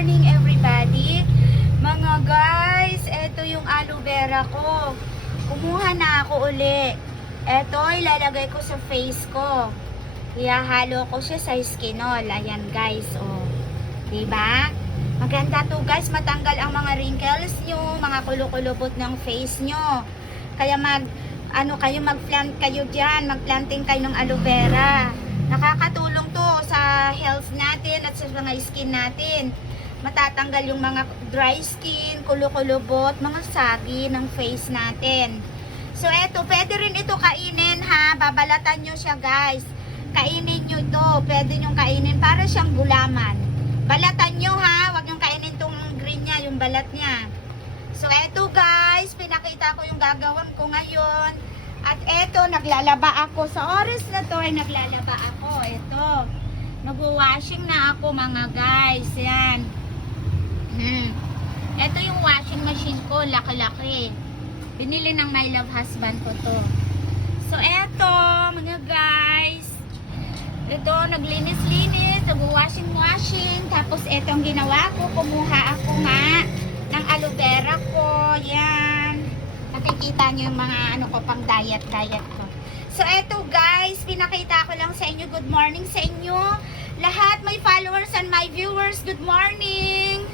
morning everybody. Mga guys, eto yung aloe vera ko. Kumuha na ako uli. Eto, ilalagay ko sa face ko. Ihahalo ko siya sa skinol. Ayan guys, oh. Diba? Maganda to guys, matanggal ang mga wrinkles nyo, mga kulukulubot ng face nyo. Kaya mag-plant kayo dyan, mag-planting kayo ng aloe vera. Nakakatulong to sa health natin at sa mga skin natin. Matatanggal yung mga dry skin, kulukulubot, mga sagi ng face natin. So eto, pwede rin ito kainin ha, babalatan nyo siya guys. Kainin nyo ito, pwede nyo kainin para siyang gulaman. Balatan nyo ha, wag nyo kainin tong green niya, yung balat niya. So eto guys, pinakita ko yung gagawin ko ngayon. At eto, naglalaba ako. Sa oras na to ay naglalaba ako. Eto, nag-washing na ako mga guys. Yan. Eto yung washing machine ko, laki-laki. Binili ng my love husband ko to. So eto, mga guys. Ito, naglinis-linis, nag-washing-washing. Tapos etong ginawa ko, kumuha ako nga ng aloe vera ko. Yan. Nakikita nyo yung mga pang diet ko. So eto guys, pinakita ko lang sa inyo. Good morning sa inyo lahat, my followers and my viewers. Good morning.